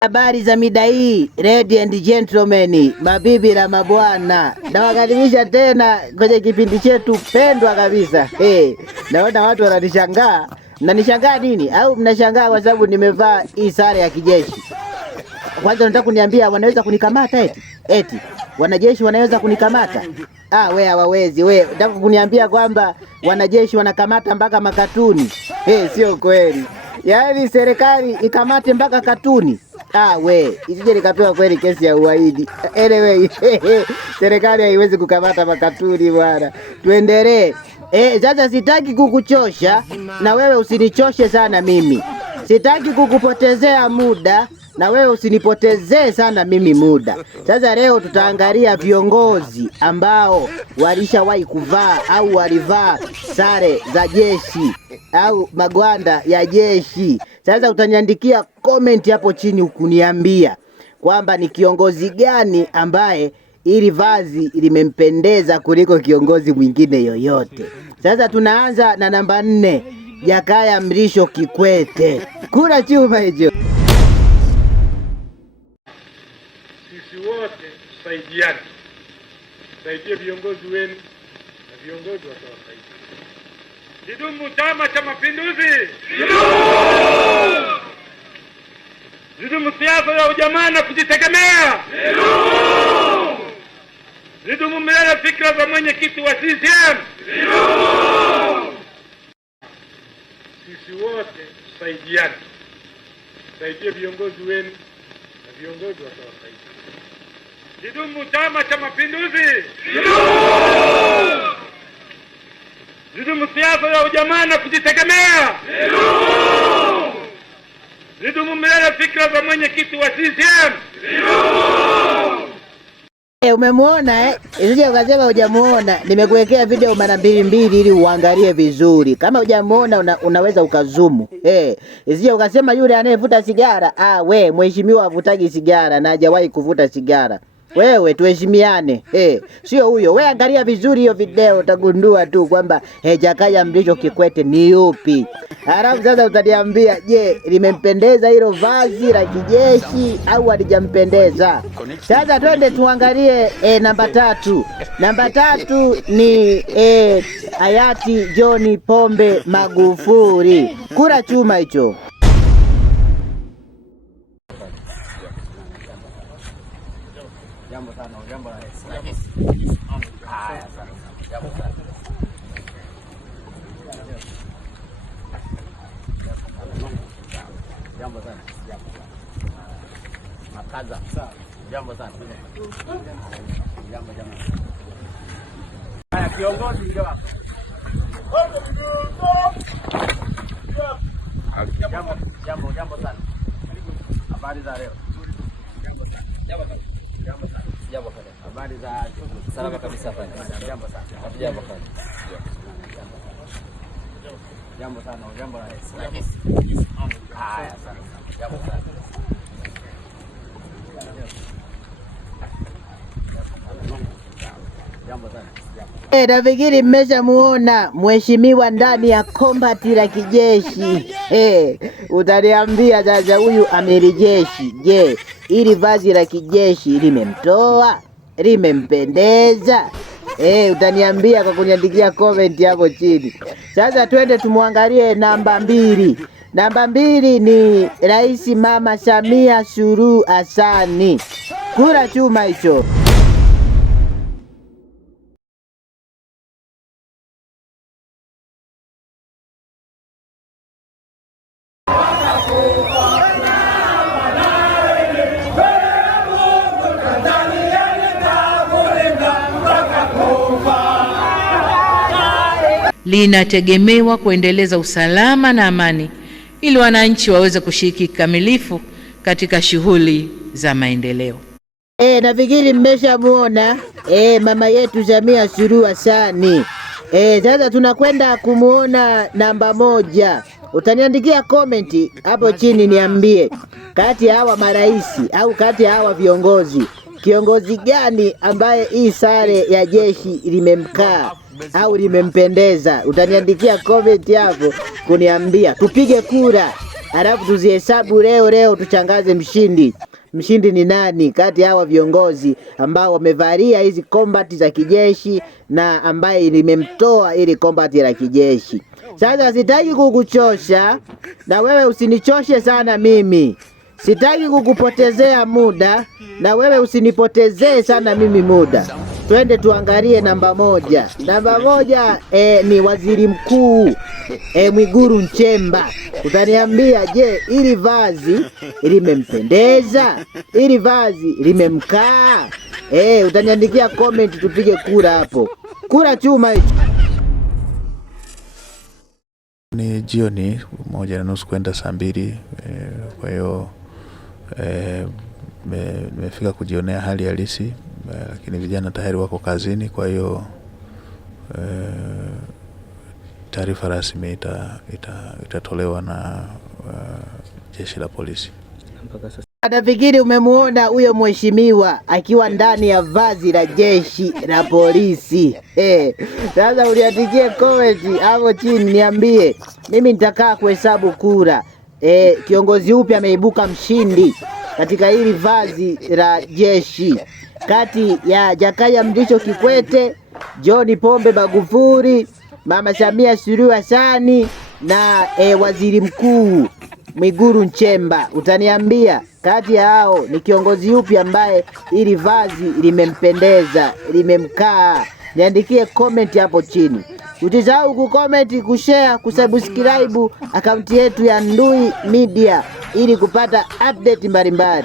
Habari za mida hii, ladies and gentlemen, mabibi na mabwana, nawakaribisha tena kwenye kipindi chetu pendwa kabisa. Naona watu wananishangaa. Mnanishangaa nini? Au mnashangaa kwa sababu nimevaa hii sare ya kijeshi? Kwanza nataka kuniambia wanaweza kunikamata eti? Eti wanajeshi wanaweza kunikamata? We hawawezi. Nataka kuniambia kwamba wanajeshi wanakamata mpaka makatuni? Sio kweli. Yaani serikali ikamate mpaka katuni? Isije nikapewa kweli kesi ya uhaini. Anyway, serikali haiwezi kukamata makatuni bwana. Tuendelee. Sasa sitaki kukuchosha na wewe usinichoshe sana mimi. Sitaki kukupotezea muda na wewe usinipotezee sana mimi muda. Sasa leo tutaangalia viongozi ambao walishawahi kuvaa au walivaa sare za jeshi au magwanda ya jeshi. Sasa utaniandikia comment hapo chini ukuniambia kwamba ni kiongozi gani ambaye ili vazi limempendeza kuliko kiongozi mwingine yoyote. Sasa tunaanza na namba 4, Jakaya Mrisho Kikwete. Kura chuma hicho. Sisi wote tusaidiane. Tusaidie viongozi wenu na viongozi watawasaidia. Zidumu Chama cha Mapinduzi! Zidumu! Zidumu siasa ya ujamaa na kujitegemea! Zidumu! Zidumu milele fikra za mwenyekiti wa CCM! Zidumu! Sisi wote tusaidiane. Tusaidie viongozi wenu na viongozi watawasaidia. Zidumu Chama cha Mapinduzi! Zidumu! Zidumu siasa ya ujamaa na kujitegemea! Zidumu! Zidumu milele fikra za mwenyekiti wa CCM! Zidumu! Umemuona Isije ukasema hujamuona. Nimekuwekea video mara 2 ili uangalie vizuri. Kama hujamuona unaweza ukazumu. Isije ukasema yule anayevuta sigara, mheshimiwa avutagi sigara na hajawahi kuvuta sigara. Wewe tuheshimiane. Sio huyo. Wewe angalia vizuri hiyo video utagundua tu kwamba Jakaya Mrisho Kikwete ni yupi. Halafu sasa utaniambia, je, limempendeza hilo vazi la kijeshi au halijampendeza? Sasa twende tuangalie namba 3. Namba 3 ni hayati John Pombe Magufuli. Kura chuma hicho. Jambo sana, jambo la haya sana. Jambo sana. Jambo sana. Makaza. Jambo sana. Jambo. Haya kiongozi ndio hapo. Jambo sana. Habari za leo. Jambo sana. Jambo sana. Habari za salama kabisa fanya. Jambo sana. Jambo sana. Jambo sana. Jambo la haya sana. Jambo sana. Jambo sana. Nafikiri mmeshamuona mheshimiwa ndani ya combat la kijeshi. Utaniambia sasa huyu amiri jeshi. Je, ili vazi la kijeshi limemtoa? Limempendeza? Utaniambia kwa kuniandikia comment hapo chini. Sasa twende tumuangalie namba 2. Namba 2 ni Rais Mama Samia Suluhu Hassan. Kura chuma hicho. Linategemewa kuendeleza usalama na amani ili wananchi waweze kushiriki kikamilifu katika shughuli za maendeleo. Nafikiri mmeshamuona mama yetu Samia Suluhu Hassan. Sasa tunakwenda kumuona namba 1. Utaniandikia comment hapo chini niambie, kati ya hawa maraisi au kati ya hawa viongozi, kiongozi gani ambaye hii sare ya jeshi limemkaa au limempendeza? Utaniandikia comment hapo kuniambia. Tupige kura. alafu tuzihesabu leo tuchangaze mshindi. Mshindi ni nani kati ya hawa viongozi ambao wamevalia hizi kombati za kijeshi na ambaye limemtoa ili kombati la kijeshi. Sasa sitaki kukuchosha na wewe usinichoshe sana mimi. Sitaki kukupotezea muda na wewe usinipotezee sana mimi muda. Twende tuangalie namba moja. Namba moja ni waziri mkuu Mwigulu Nchemba. Utaniambia, je, ili vazi limempendeza? Ili vazi limemkaa? Utaniandikia comment tupige kura hapo. Kura chuma hicho. Ni jioni 1:30 kwenda saa 2. Kwa hiyo nimefika kujionea hali halisi, lakini vijana tayari wako kazini. Kwa hiyo taarifa rasmi itatolewa na jeshi la polisi. Nafikiri umemuona huyo mheshimiwa akiwa ndani ya vazi la jeshi la polisi. Sasa uliandikie comment hapo chini niambie, mimi nitakaa kuhesabu kura. Kiongozi upi ameibuka mshindi katika hili vazi la jeshi, kati ya Jakaya Mrisho Kikwete, John Pombe Magufuli, Mama Samia Suluhu Hassan na waziri mkuu Mwigulu Nchemba. Utaniambia kati ya hao ni kiongozi upi ambaye ili vazi limempendeza, limemkaa? Niandikie comment hapo chini. Usisahau kucomment, kushare, kusubscribe akaunti yetu ya Ndui Media ili kupata update mbalimbali.